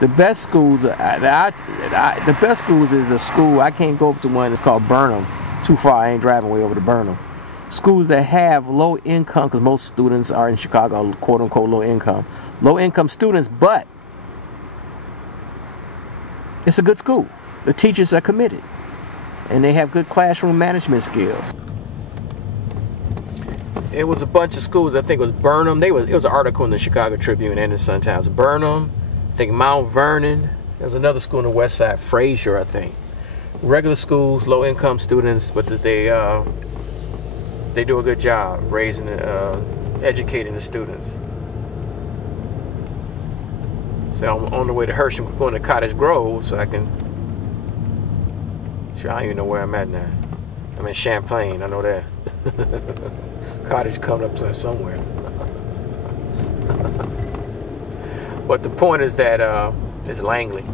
The best schools, the best schools is a school. I can't go to one that's called Burnham. Too far. I ain't driving way over to Burnham. Schools that have low income, because most students are in Chicago, quote unquote, low income students, but it's a good school. The teachers are committed, and they have good classroom management skills. It was a bunch of schools. I think it was Burnham. It was an article in the Chicago Tribune and the Sun-Times. Burnham, I think Mount Vernon. There was another school on the west side, Fraser, I think. Regular schools, low-income students, but they do a good job raising, educating the students. So I'm on the way to Hershey. I'm going to Cottage Grove, so I can. Sure, I don't even know where I'm at now. I'm in Champlain. I know that. Cottage coming up somewhere. But the point is that it's Langley.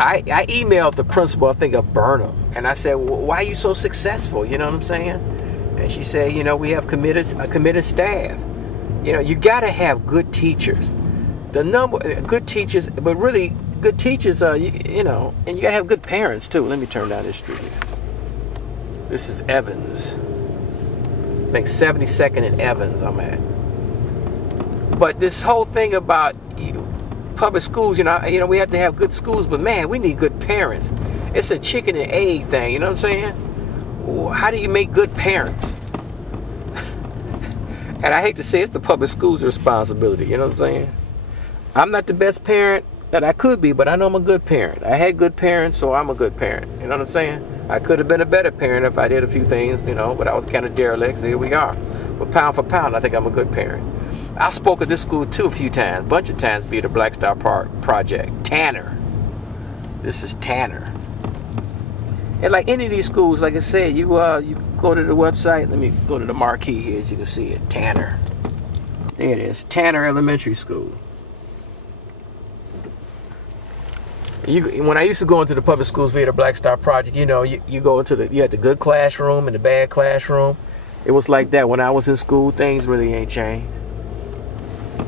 I emailed the principal, I think, of Burnham, and I said, well, why are you so successful? You know what I'm saying? And she said, we have a committed staff. You got to have good teachers. Good teachers, but really good teachers, and you got to have good parents, too. Let me turn down this street here. This is Evans. I think 72nd and Evans I'm at. But this whole thing about public schools, we have to have good schools, but man, we need good parents. It's a chicken and egg thing, you know what I'm saying? How do you make good parents? And I hate to say it's the public school's responsibility, you know what I'm saying? I'm not the best parent that I could be, but I know I'm a good parent. I had good parents, so I'm a good parent, you know what I'm saying? I could have been a better parent if I did a few things, but I was kind of derelict, so here we are. But pound for pound, I think I'm a good parent. I spoke at this school too a few times, a bunch of times via the Black Star Project. Tanner. This is Tanner. And like any of these schools, like I said, you go to the website. Let me go to the marquee here as you can see it. Tanner. There it is. Tanner Elementary School. When I used to go into the public schools via the Black Star Project, you go into you had the good classroom and the bad classroom. It was like that when I was in school. Things really ain't changed.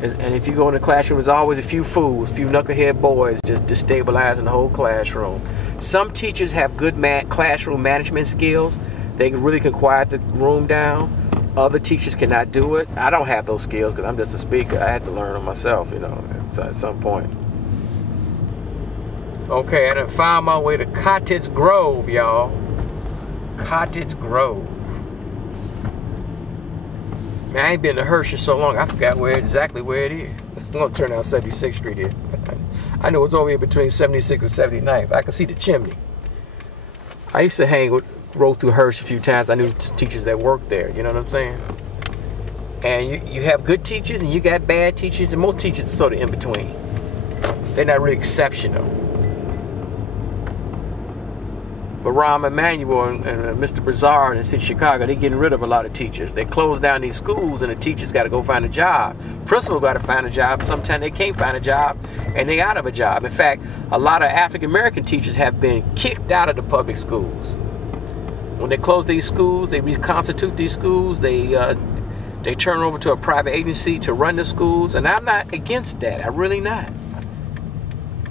And if you go in the classroom, there's always a few fools, a few knucklehead boys just destabilizing the whole classroom. Some teachers have good classroom management skills. They really can quiet the room down. Other teachers cannot do it. I don't have those skills because I'm just a speaker. I had to learn them myself, at some point. Okay, I done found my way to Cottage Grove, y'all. Cottage Grove. Man, I ain't been to Hershey so long, I forgot exactly where it is. I'm going to turn down 76th Street here. I know it's over here between 76th and 79th. I can see the chimney. I used to roll through Hershey a few times. I knew teachers that worked there, you know what I'm saying? And you have good teachers and you got bad teachers, and most teachers are sort of in between. They're not really exceptional. But Rahm Emanuel and Mr. Broussard in City Chicago, they're getting rid of a lot of teachers. They close down these schools and the teachers got to go find a job. Principals got to find a job. Sometimes they can't find a job and they out of a job. In fact, a lot of African American teachers have been kicked out of the public schools. When they close these schools, they reconstitute these schools, they turn over to a private agency to run the schools, and I'm not against that. I'm really not.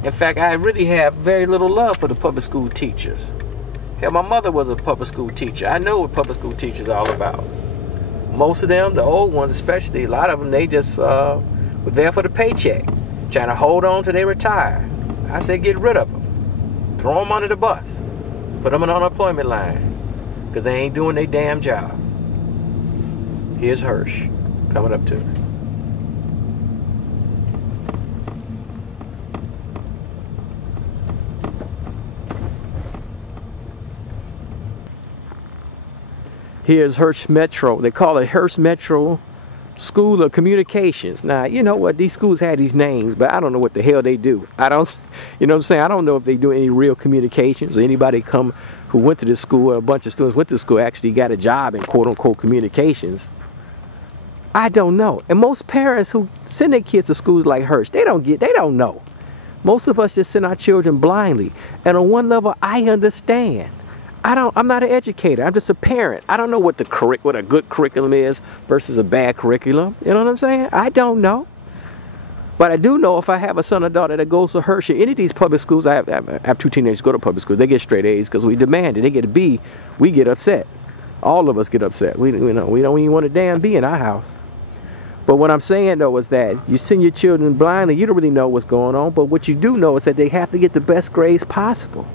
In fact, I really have very little love for the public school teachers. Hell, my mother was a public school teacher. I know what public school teachers are all about. Most of them, the old ones especially, a lot of them, they just were there for the paycheck, trying to hold on till they retire. I said get rid of them. Throw them under the bus. Put them on the unemployment line. Because they ain't doing their damn job. Here's Hirsch coming up to it. Here's Hearst Metro. They call it Hearst Metro School of Communications. Now, you know what? These schools have these names, but I don't know what the hell they do. You know what I'm saying? I don't know if they do any real communications or anybody who went to this school, or a bunch of students went to school, actually got a job in quote-unquote communications. I don't know. And most parents who send their kids to schools like Hearst, they don't know. Most of us just send our children blindly. And on one level, I understand. I'm not an educator. I'm just a parent. I don't know what a good curriculum is versus a bad curriculum. You know what I'm saying? I don't know. But I do know if I have a son or daughter that goes to Hershey, any of these public schools, I have 2 teenagers go to public schools, they get straight A's because we demand it. They get a B, we get upset. All of us get upset. We don't even want a damn B in our house. But what I'm saying though is that you send your children blindly, you don't really know what's going on, but what you do know is that they have to get the best grades possible.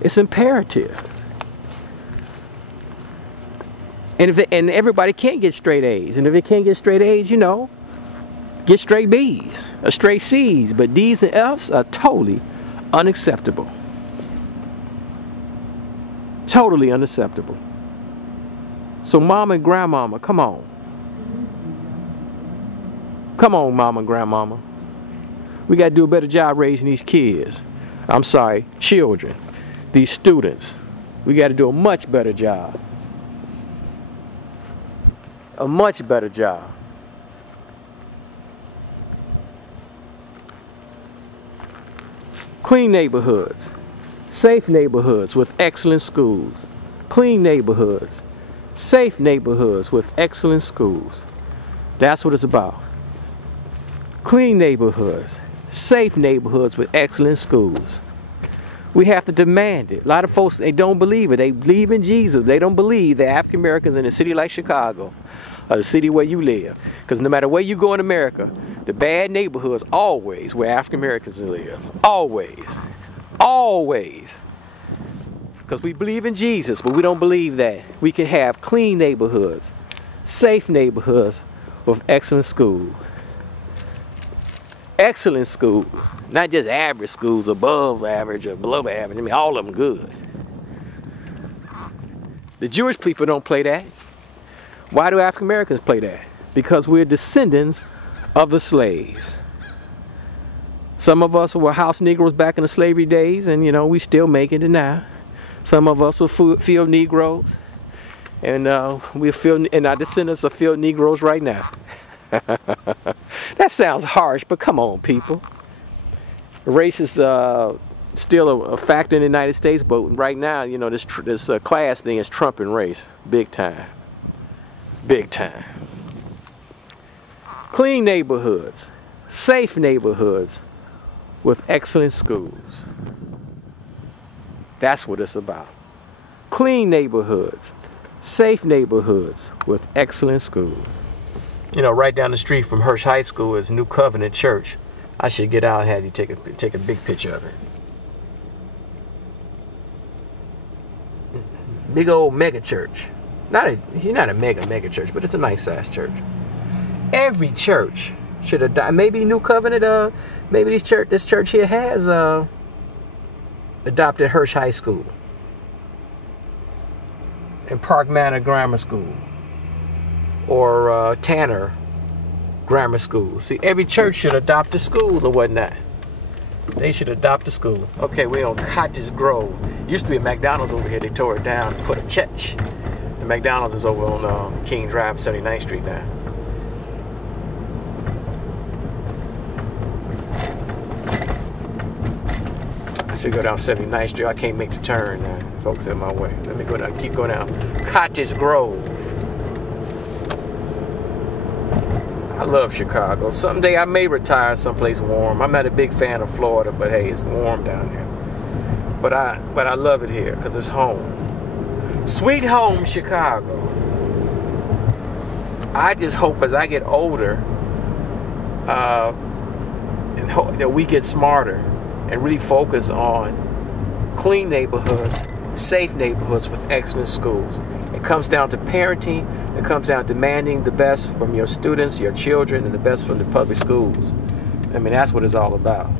It's imperative. And everybody can't get straight A's. And if they can't get straight A's, you know, get straight B's or straight C's. But D's and F's are totally unacceptable. Totally unacceptable. So mama and grandmama, come on. Come on, mama and grandmama. We got to do a better job raising these kids. I'm sorry, children. These students. We got to do a much better job. A much better job. Clean neighborhoods. Safe neighborhoods with excellent schools. Clean neighborhoods. Safe neighborhoods with excellent schools. That's what it's about. Clean neighborhoods. Safe neighborhoods with excellent schools. We have to demand it. A lot of folks, they don't believe it. They believe in Jesus. They don't believe that African Americans in a city like Chicago, or the city where you live, because no matter where you go in America, the bad neighborhoods always where African Americans live. Always. Always. Because we believe in Jesus, but we don't believe that we can have clean neighborhoods, safe neighborhoods with excellent schools. Excellent schools, not just average schools, above average or below average. I mean, all of them good. The Jewish people don't play that. Why do African Americans play that? Because we're descendants of the slaves. Some of us were house Negroes back in the slavery days, and you know, we still making it now. Some of us were field Negroes, and and our descendants are field Negroes right now. That sounds harsh, but come on, people. Race is still a factor in the United States, but right now, you know, this class thing is trumping race, big time, big time. Clean neighborhoods, safe neighborhoods with excellent schools. That's what it's about. Clean neighborhoods, safe neighborhoods with excellent schools. You know, right down the street from Hirsch High School is New Covenant Church. I should get out and have you take a big picture of it. Big old mega church. Not a mega church, but it's a nice sized church. Every church should adopt. Maybe New Covenant. Maybe this church here has adopted Hirsch High School and Park Manor Grammar School. Or Tanner Grammar School. See, every church should adopt a school or whatnot. They should adopt a school. Okay, we're on Cottage Grove. Used to be a McDonald's over here. They tore it down and put a church. The McDonald's is over on King Drive, 79th Street now. I should go down 79th Street. I can't make the turn now. Folks in my way. Let me go down. Keep going down. Cottage Grove. I love Chicago. Someday I may retire someplace warm. I'm not a big fan of Florida, but hey, it's warm down there. But I love it here because it's home. Sweet home, Chicago. I just hope as I get older, and hope that we get smarter and really focus on clean neighborhoods, safe neighborhoods with excellent schools. It comes down to parenting. It comes down to demanding the best from your students, your children, and the best from the public schools. I mean, that's what it's all about.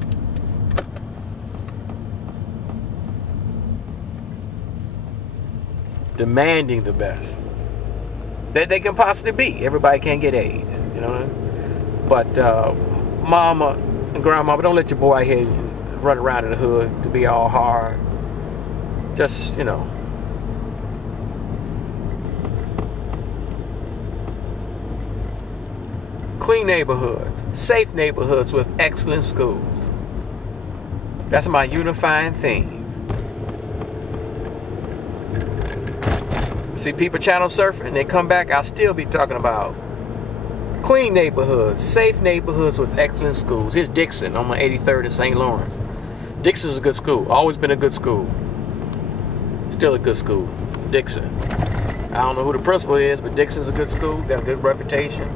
Demanding the best that they can possibly be. Everybody can't get A's, you know. But mama and grandmama, don't let your boy out here run around in the hood to be all hard. Just, you know. Clean neighborhoods, safe neighborhoods with excellent schools. That's my unifying theme. See, people channel surfing, they come back, I'll still be talking about Clean neighborhoods, safe neighborhoods with excellent schools. Here's Dixon on my 83rd in St. Lawrence. Dixon's a good school. Always been a good school. Still a good school. Dixon. I don't know who the principal is, but Dixon's a good school. Got a good reputation.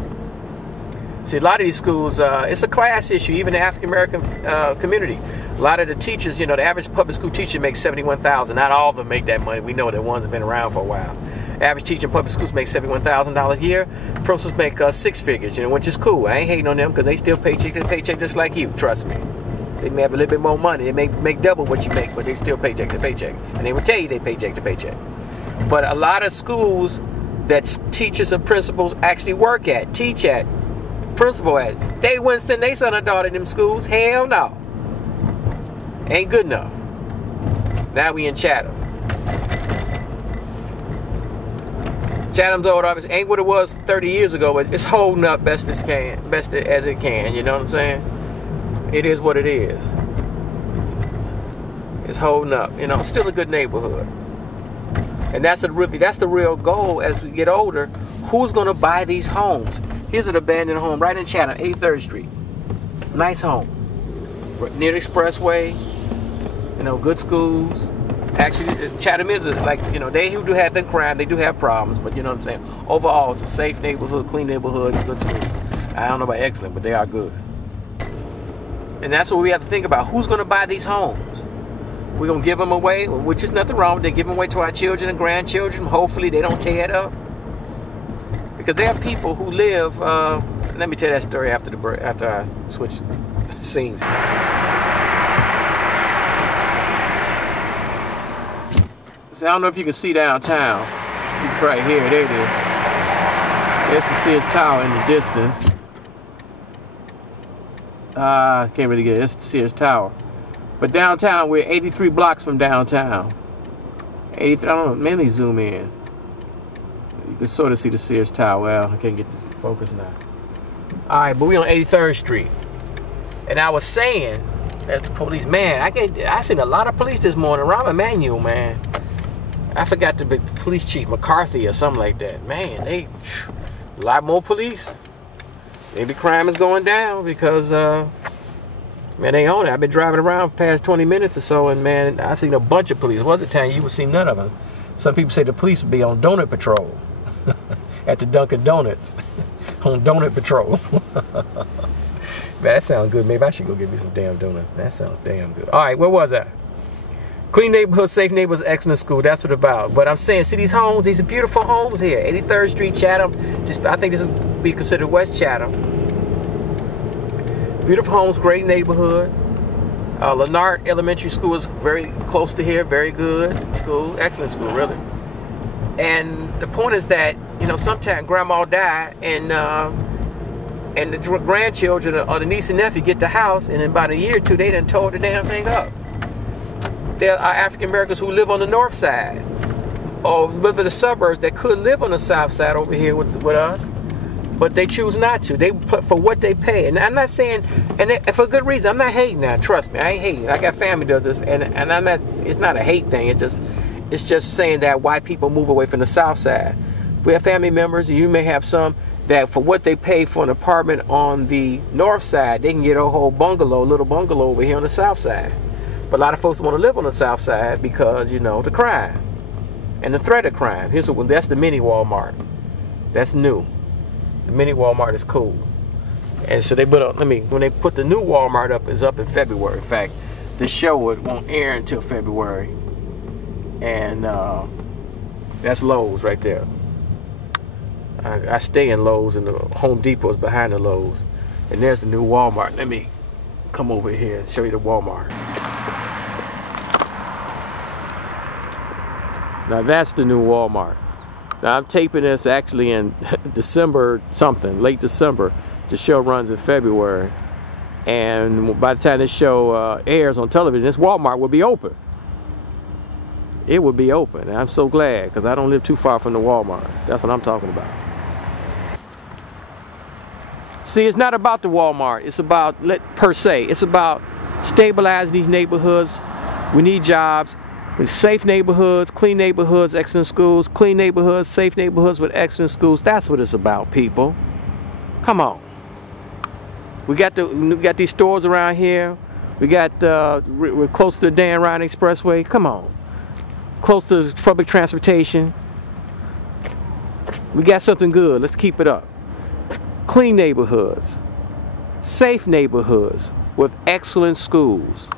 See, a lot of these schools, it's a class issue, even the African American community. A lot of the teachers, you know, the average public school teacher makes $71,000. Not all of them make that money. We know that ones have been around for a while. Average teacher in public schools makes $71,000 a year. Principals make 6 figures, you know, which is cool. I ain't hating on them because they still paycheck to paycheck just like you. Trust me. They may have a little bit more money. They may make double what you make, but they still paycheck to paycheck. And they will tell you they paycheck to paycheck. But a lot of schools that teachers and principals actually work at, teach at, principal at, they wouldn't send their son or daughter in them schools. Hell no. Ain't good enough. Now we in Chatham. Chatham's old office ain't what it was 30 years ago, but it's holding up best as it can. You know what I'm saying? It is what it is. It's holding up. You know, still a good neighborhood. And that's the real goal as we get older. Who's gonna buy these homes? Here's an abandoned home right in Chatham, 83rd Street. Nice home. Near the expressway. You know, good schools. Actually, Chatham is like, you know, they do have their crime, they do have problems, but you know what I'm saying? Overall, it's a safe neighborhood, clean neighborhood, good school. I don't know about excellent, but they are good. And that's what we have to think about. Who's going to buy these homes? We're going to give them away, which is nothing wrong with it. Give them away to our children and grandchildren. Hopefully they don't tear it up. Because there are people who live, let me tell you that story after I switch scenes. So I don't know if you can see downtown. Right here, there it is. There's the Sears Tower in the distance. Can't really get it. It's the Sears Tower. But downtown, we're 83 blocks from downtown. 83, I don't know, maybe zoom in. You can sort of see the Sears Tower. Well, I can't get the focus now. All right, but we on 83rd Street. And I was saying, as the police, man, I seen a lot of police this morning. Rahm Emanuel, man. I forgot the police chief, McCarthy or something like that. Man, a lot more police. Maybe crime is going down because, man, they own it. I've been driving around for the past 20 minutes or so, and man, I've seen a bunch of police. Wasn't time you would see none of them. Some people say the police would be on donut patrol at the Dunkin' Donuts on donut patrol. Man, that sounds good. Maybe I should go get me some damn donuts. That sounds damn good. All right, where was I? Clean neighborhood, safe neighborhoods, excellent school. That's what it's about. But I'm saying, see these homes? These are beautiful homes here. 83rd Street, Chatham. I think this would be considered West Chatham. Beautiful homes, great neighborhood. Lenart Elementary School is very close to here. Very good school. Excellent school, really. And the point is that, you know, sometimes grandma died and the grandchildren or the niece and nephew get the house, and in about a year or two, they done tore the damn thing up. There are African Americans who live on the north side or live in the suburbs that could live on the south side over here with us, but they choose not to. They put for what they pay. And I'm not saying, and for good reason, I'm not hating now. Trust me, I ain't hating. I got family does this, and I'm not. It's not a hate thing. It's just saying that white people move away from the south side. We have family members, and you may have some that for what they pay for an apartment on the north side, they can get a whole little bungalow over here on the south side. But a lot of folks want to live on the south side because, you know, the crime and the threat of crime. That's the mini Walmart. That's new. The mini Walmart is cool. And so when they put the new Walmart up, it's up in February. In fact, the show won't air until February. And that's Lowe's right there. I stay in Lowe's, and the Home Depot is behind the Lowe's. And there's the new Walmart. Let me come over here and show you the Walmart. Now that's the new Walmart. Now I'm taping this actually in December something, late December. The show runs in February. And by the time this show airs on television, this Walmart will be open. It will be open. And I'm so glad because I don't live too far from the Walmart. That's what I'm talking about. See, it's not about the Walmart. It's about, per se, it's about stabilizing these neighborhoods. We need jobs. With safe neighborhoods, clean neighborhoods, excellent schools, clean neighborhoods, safe neighborhoods with excellent schools. That's what it's about, people. Come on. We got these stores around here. We got we're close to the Dan Ryan Expressway. Come on. Close to public transportation. We got something good. Let's keep it up. Clean neighborhoods. Safe neighborhoods with excellent schools.